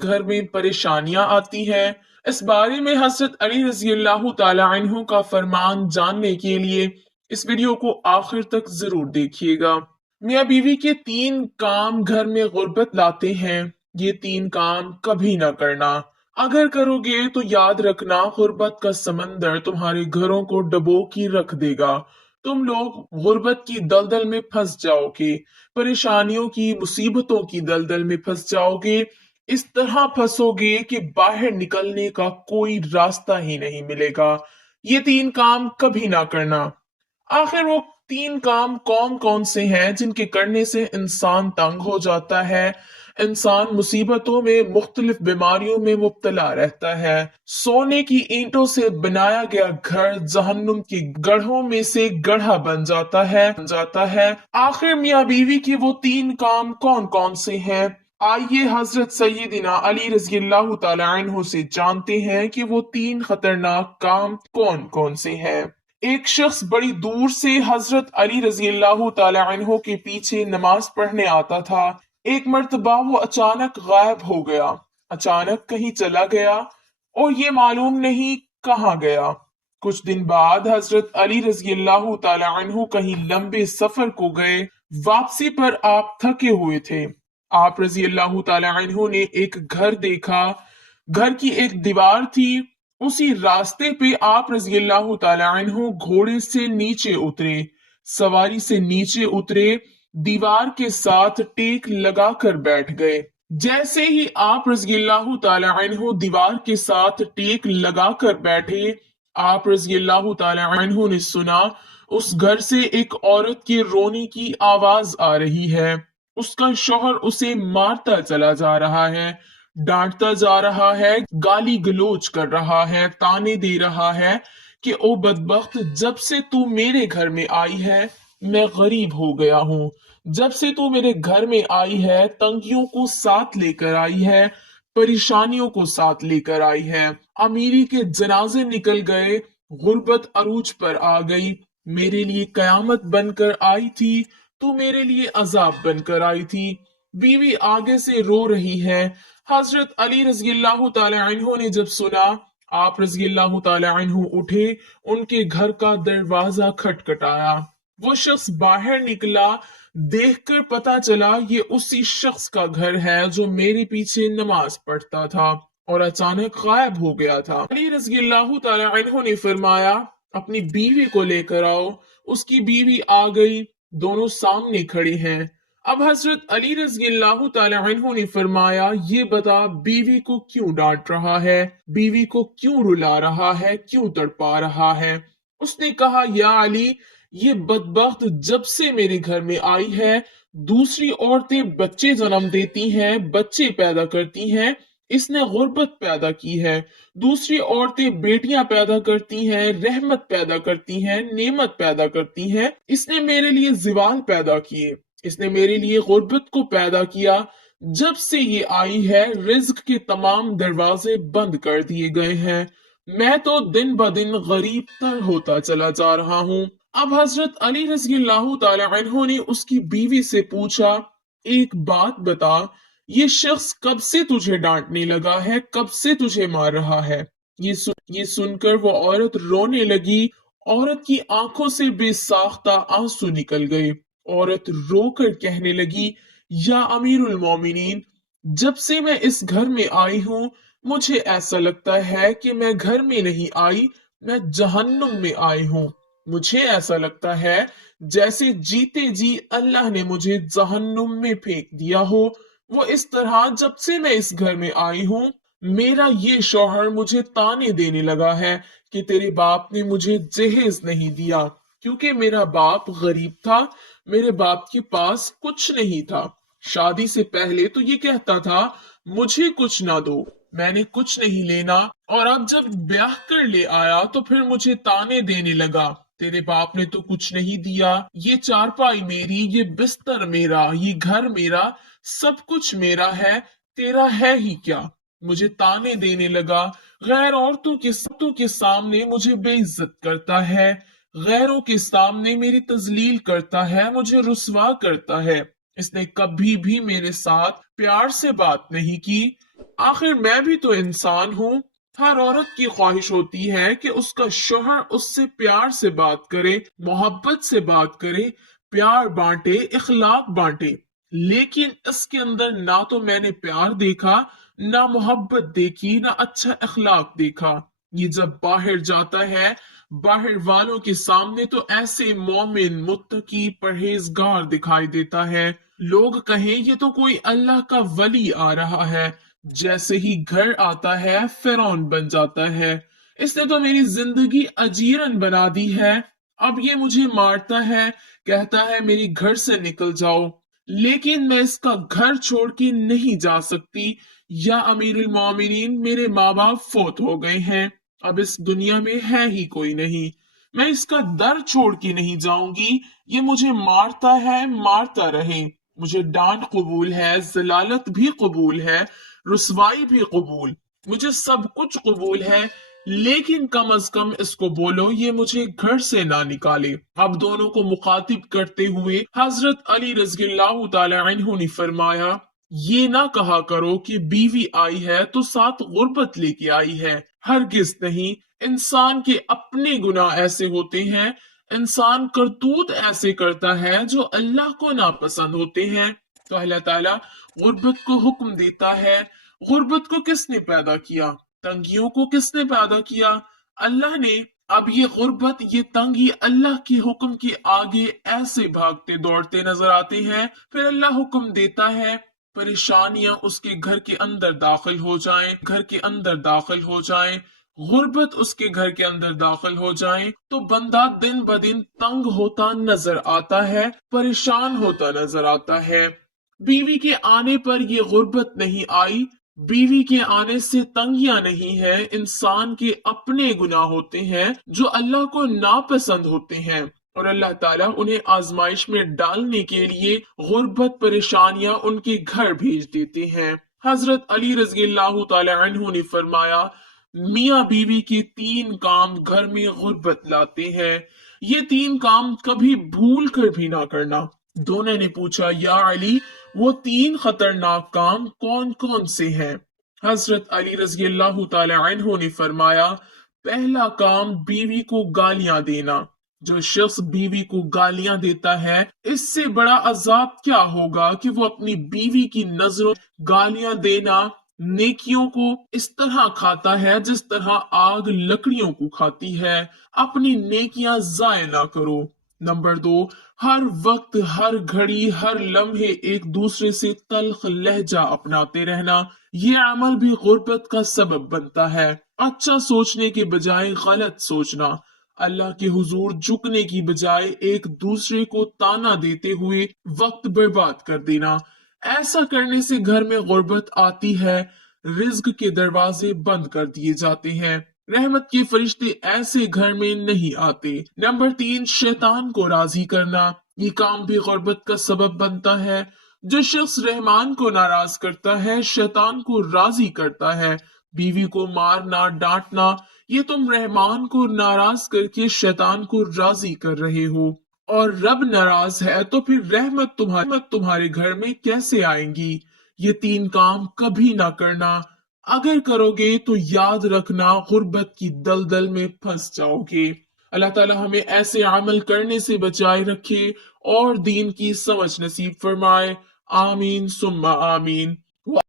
घर में परेशानियां आती हैं। इस बारे में हजरत अली रजी अल्लाह तआला अन्हु का फरमान जानने के लिए इस वीडियो को आखिर तक जरूर देखिएगा। मियाँ बीवी के तीन काम घर में गुर्बत लाते हैं। ये तीन काम कभी ना करना। अगर करोगे तो याद रखना गुर्बत का समंदर तुम्हारे घरों को डबो की रख देगा। तुम लोग गुर्बत की दलदल में फंस जाओगे, परेशानियों की मुसीबतों की दलदल में फंस जाओगे। इस तरह फंसोगे कि बाहर निकलने का कोई रास्ता ही नहीं मिलेगा। ये तीन काम कभी ना करना। आखिर वो तीन काम कौन कौन से हैं जिनके करने से इंसान तंग हो जाता है, इंसान मुसीबतों में मुख्तलिफ बीमारियों में मुब्तला रहता है। सोने की ईंटों से बनाया गया घर जहन्नुम की गढ़ों में से गढ़ा बन जाता है। आखिर मियाँ बीवी के वो तीन काम कौन कौन से हैं? आइए हजरत सैयदिना अली रज़ी अल्लाह तआला अन्हु से जानते हैं कि वो तीन खतरनाक काम कौन कौन से हैं। एक शख्स बड़ी दूर से हजरत अली रज़ी अल्लाह तआला अन्हु के पीछे नमाज पढ़ने आता था। एक मर्तबा वो अचानक गायब हो गया, अचानक कहीं चला गया और ये मालूम नहीं कहाँ गया। कुछ दिन बाद हजरत अली रज़ी अल्लाह तआला अन्हु कहीं लंबे सफर को गए। वापसी पर आप थके हुए थे। आप रज़ी अल्लाह तआला अन्हु ने एक घर देखा। घर की एक दीवार थी। उसी रास्ते पे आप रज़ी अल्लाह तआला अन्हु घोड़े से नीचे उतरे, सवारी से नीचे उतरे, दीवार के साथ टेक लगाकर बैठ गए। जैसे ही आप रज़ी अल्लाह तआला अन्हु दीवार के साथ टेक लगाकर बैठे, आप रज़ी अल्लाह तआला अन्हु ने सुना उस घर से एक औरत के रोने की आवाज आ रही है। उसका शौहर उसे मारता चला जा रहा है, डांटता जा रहा है, गाली गलोच कर रहा है, ताने दे रहा है कि ओ बदबख्त, जब से तू मेरे घर में आई है मैं गरीब हो गया हूँ। जब से तू मेरे घर में आई है तंगियों को साथ लेकर आई है, परेशानियों को साथ लेकर आई है। अमीरी के जनाजे निकल गए, गुर्बत अरूज पर आ गई। मेरे लिए कयामत बनकर आई थी, तू मेरे लिए अजाब बनकर आई थी। बीवी आगे से रो रही है। हजरत अली रज़ी अल्लाह तआला अन्हु ने जब सुना, आप रज़ी अल्लाह तआला अन्हु उठे, उनके घर का दरवाजा खटखटाया। वो शख्स बाहर निकला। देखकर पता चला ये उसी शख्स का घर है जो मेरे पीछे नमाज पढ़ता था और अचानक गायब हो गया था। अली रज़ी अल्लाह तआला अन्हु ने फरमाया, अपनी बीवी को लेकर आओ। उसकी बीवी आ गई, दोनों सामने खड़े हैं। अब हजरत अली रज़ी अल्लाह तआला अन्हु ने फरमाया, ये बता बीवी को क्यों डांट रहा है, बीवी को क्यों रुला रहा है, क्यों तड़पा रहा है? उसने कहा, या अली, ये बदबख्त जब से मेरे घर में आई है, दूसरी औरतें बच्चे जन्म देती हैं, बच्चे पैदा करती हैं, इसने गुर्बत पैदा की है। दूसरी औरतें बेटियां पैदा करती हैं, रहमत पैदा करती हैं, नेमत पैदा करती हैं, इसने मेरे लिए जिवाल पैदा किए, इसने मेरे लिए गुर्बत को पैदा किया। जब से ये आई है रिज्क के तमाम दरवाजे बंद कर दिए गए हैं। मैं तो दिन ब दिन गरीब तर होता चला जा रहा हूँ। अब हजरत अली रज़ी अल्लाह तआला अन्हु ने उसकी बीवी से पूछा, एक बात बता, ये शख्स कब से तुझे डांटने लगा है, कब से तुझे मार रहा है? ये सुनकर वो औरत रोने लगी। औरत की आंखों से बेसाख्ता आंसू निकल गए। औरत रोकर कहने लगी, या अमीरुल मोमिनीन, जब से मैं इस घर में आई हूँ मुझे ऐसा लगता है कि मैं घर में नहीं आई, मैं जहन्नुम में आई हूँ। मुझे ऐसा लगता है जैसे जीते जी अल्लाह ने मुझे जहन्नुम में फेंक दिया हो। वो इस तरह जब से मैं इस घर में आई हूँ, मेरा ये शौहर मुझे ताने देने लगा है कि तेरे बाप ने मुझे जहेज नहीं दिया, क्योंकि मेरा बाप गरीब था, मेरे बाप के पास कुछ नहीं था। शादी से पहले तो ये कहता था, मुझे कुछ ना दो, मैंने कुछ नहीं लेना, और अब जब ब्याह कर ले आया तो फिर मुझे ताने देने लगा, तेरे बाप ने तो कुछ नहीं दिया, ये चारपाई मेरी, ये बिस्तर मेरा, ये घर मेरा, सब कुछ मेरा है, तेरा है ही क्या? मुझे ताने देने लगा। गैर औरतों के सामने मुझे बेइज्जत करता है, गैरों के सामने मेरी तजलील करता है, मुझे रुसवा करता है। इसने कभी भी मेरे साथ प्यार से बात नहीं की, आखिर मैं भी तो इंसान हूँ। हर औरत की ख्वाहिश होती है कि उसका शौहर उससे प्यार से बात करे, मोहब्बत से बात करे, प्यार बांटे, इखलाक बांटे। लेकिन इसके अंदर ना तो मैंने प्यार देखा, ना मोहब्बत देखी, ना अच्छा इखलाक देखा। ये जब बाहर जाता है, बाहर वालों के सामने तो ऐसे मोमिन, मुत्तकी, परहेजगार दिखाई देता है। लोग कहें ये तो कोई अल्लाह का वली आ रहा है। जैसे ही घर आता है फिरौन बन जाता है। इसने तो मेरी जिंदगी अजीरन बना दी है। अब ये मुझे मारता है, कहता है मेरी घर से निकल जाओ। लेकिन मैं इसका घर छोड़ के नहीं जा सकती। या अमीरुल मोमिनीन, मेरे माँ बाप फोत हो गए हैं, अब इस दुनिया में है ही कोई नहीं। मैं इसका दर छोड़ के नहीं जाऊंगी। ये मुझे मारता है, मारता रहे। मुझे डांट कबूल है, जलालत भी कबूल है, रुसवाई भी कबूल, मुझे सब कुछ कबूल है। लेकिन कम अज कम इसको बोलो ये मुझे घर से ना निकाले। अब दोनों को मुखातिब करते हुए हजरत अली रज़ियल्लाहु ताला अन्हु ने फरमाया, ये ना कहा करो कि बीवी आई है तो साथ गुर्बत लेके आई है। हरगिज नहीं। इंसान के अपने गुनाह ऐसे होते हैं, इंसान करतूत ऐसे करता है जो अल्लाह को नापसंद होते हैं, तो अल्लाह ताला गुर्बत को हुक्म देता है। गुर्बत को किसने पैदा किया? तंगियों को किसने पैदा किया? अल्लाह ने। अब ये गुर्बत, ये तंगी अल्लाह के हुक्म के आगे ऐसे भागते दौड़ते नजर आते हैं। फिर अल्लाह हुक्म देता है परेशानियां उसके घर के अंदर दाखिल हो जाएं, घर के अंदर दाखिल हो जाएं, गुर्बत उसके घर के अंदर दाखिल हो जाए, तो बंदा दिन ब दिन तंग होता नजर आता है, परेशान होता नजर आता है। बीवी के आने पर ये गुर्बत नहीं आई, बीवी के आने से तंगियां नहीं है, इंसान के अपने गुनाह होते हैं जो अल्लाह को नापसंद होते हैं, और अल्लाह ताला उन्हें आजमाइश में डालने के लिए गुर्बत, परेशानियां उनके घर भेज देते हैं। हजरत अली रज़ियल्लाहु ताला अन्हु ने फरमाया, मियाँ बीवी के तीन काम घर में गुर्बत लाते हैं। ये तीन काम कभी भूल कर भी ना करना। दोनों ने पूछा, या अली, वो तीन खतरनाक काम कौन कौन से हैं? हजरत अली रज़ियल्लाहु ताला अन्हु ने फरमाया, पहला काम बीवी को गालियां देना। जो शख्स बीवी को गालियां देता है, इससे बड़ा अजाब क्या होगा कि वो अपनी बीवी की नजरों गालियां देना नेकियों को इस तरह खाता है जिस तरह आग लकड़ियों को खाती है। अपनी नेकियां जाया ना करो। नंबर दो, हर वक्त, हर घड़ी, हर लम्हे एक दूसरे से तल्ख लहजा अपनाते रहना। ये अमल भी गुर्बत का सबब बनता है। अच्छा सोचने के बजाय गलत सोचना, अल्लाह के हुजूर झुकने की बजाय एक दूसरे को ताना देते हुए वक्त बर्बाद कर देना, ऐसा करने से घर में गुर्बत आती है, रिज्क के दरवाजे बंद कर दिए जाते हैं, रहमत के फरिश्ते ऐसे घर में नहीं आते। नंबर तीन, शैतान को राजी करना। ये काम भी गुर्बत का सबब बनता है। जो शख्स रहमान को नाराज करता है, शैतान को राजी करता है। बीवी को मारना, डांटना, ये तुम रहमान को नाराज करके शैतान को राजी कर रहे हो। और रब नाराज है तो फिर रहमत तुम्हारे घर में कैसे आएंगी? ये तीन काम कभी ना करना। अगर करोगे तो याद रखना गुर्बत की दलदल में फंस जाओगे। अल्लाह ताला हमें ऐसे अमल करने से बचाए रखे और दीन की समझ नसीब फरमाए। आमीन सुम्मा आमीन।